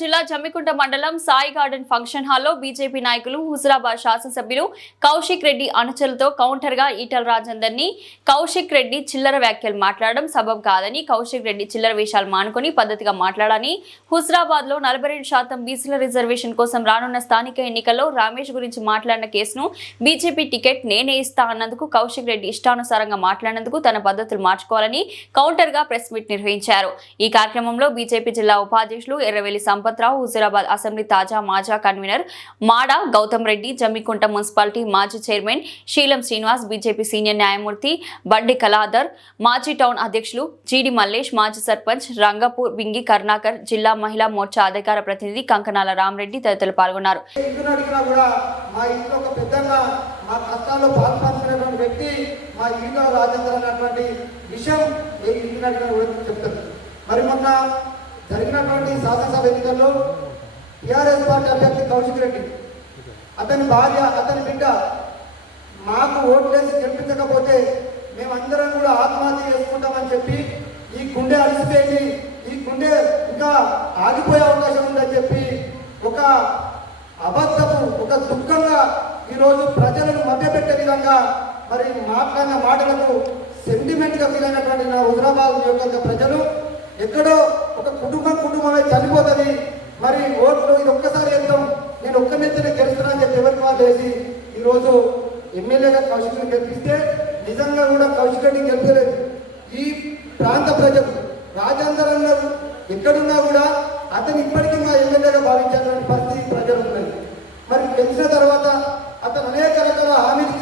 జిల్లా జమ్మికుంట మండలం Sai garden function హాల్లో బీజేపీ నాయకులు హుజురాబాద్ శాసనసభ్యులు కౌశిక్ రెడ్డి అనుచరులతో కౌంటర్ గా ఈటల రాజేందర్ ని కౌశిక్ రెడ్డి చిల్లర వ్యాఖ్యలు మాట్లాడడం సబబు కాదని, కౌశిక్ రెడ్డి చిల్లర వేషాలు మానుకొని పద్ధతిగా మాట్లాడాలని, హుజురాబాద్ లో 42% బీసీల రిజర్వేషన్ కోసం రానున్న స్థానిక ఎన్నికల్లో రమేష్ గురించి మాట్లాడిన కేసును బీజేపీ టికెట్ నేనే ఇస్తా అన్నందుకు కౌశిక్ రెడ్డి ఇష్టానుసారంగా మాట్లాడినందుకు తన పద్ధతులు మార్చుకోవాలని కౌంటర్ గా ప్రెస్ మీట్ నిర్వహించారు। ఈ కార్యక్రమంలో బీజేపీ జిల్లా ఉపాధ్యక్షులు ఎర్రవెల్లి సంపత్రావు, హుజురాబాద్ అసెంబ్లీ తాజా మాజా కన్వీనర్ మాడా గౌతమ్ రెడ్డి, జమ్మికుంట మున్సిపాలిటీ మాజీ చైర్మన్ శీలం శ్రీనివాస్, బీజేపీ సీనియర్ న్యాయమూర్తి బండి కళాధర్, మాజీ టౌన్ అధ్యక్షులు జీడి మల్లేష్, మాజీ సర్పంచ్ రంగపూర్ బింగి కరుణాకర్, జిల్లా మహిళా మోర్చా అధికార ప్రతినిధి కంకనాల రామరెడ్డి తదితరులు పాల్గొన్నారు। మరి మొన్న జరిగినటువంటి శాసనసభ ఎన్నికల్లో టీఆర్ఎస్ పార్టీ అభ్యర్థి కౌశిక్ రెడ్డి, అతని భార్య, అతని బిడ్డ మాకు ఓట్లేసి గెలిపించకపోతే మేమందరం కూడా ఆత్మహత్య చేసుకుంటామని చెప్పి, ఈ గుండె అలసిపోయింది, ఈ గుండె ఇంకా ఆగిపోయే అవకాశం ఉందని చెప్పి ఒక అబద్ధపు, ఒక దుఃఖంగా ఈరోజు ప్రజలను మభ్యపెట్టే విధంగా మరి మాట్లాడిన మాటలకు సెంటిమెంట్గా ఫీల్ అయినటువంటి నా హుజురాబాద్ నియోజకవర్గ ప్రజలు ఎక్కడో ఒక కుటుంబమే చనిపోతుంది, మరి ఓట్లు ఇది ఒక్కసారి వెళ్తాం, నేను ఒక్క మెత్తనే గెలుస్తున్నానని చెప్పి ఎవరికి వాళ్ళు వేసి ఈరోజు ఎమ్మెల్యేగా కౌశిక్ రెడ్డి గెలిపిస్తే నిజంగా కూడా కౌశిక్ రెడ్డి గెలిపలేదు। ఈ ప్రాంత ప్రజలు రాజేందర్ అన్నారు ఎక్కడున్నా కూడా అతను ఇప్పటికీ మా ఎమ్మెల్యేగా భావించాల్సిన పరిస్థితి ప్రజలు ఉన్నది। మరి గెలిచిన తర్వాత అతను అనేక రకాల హామీలు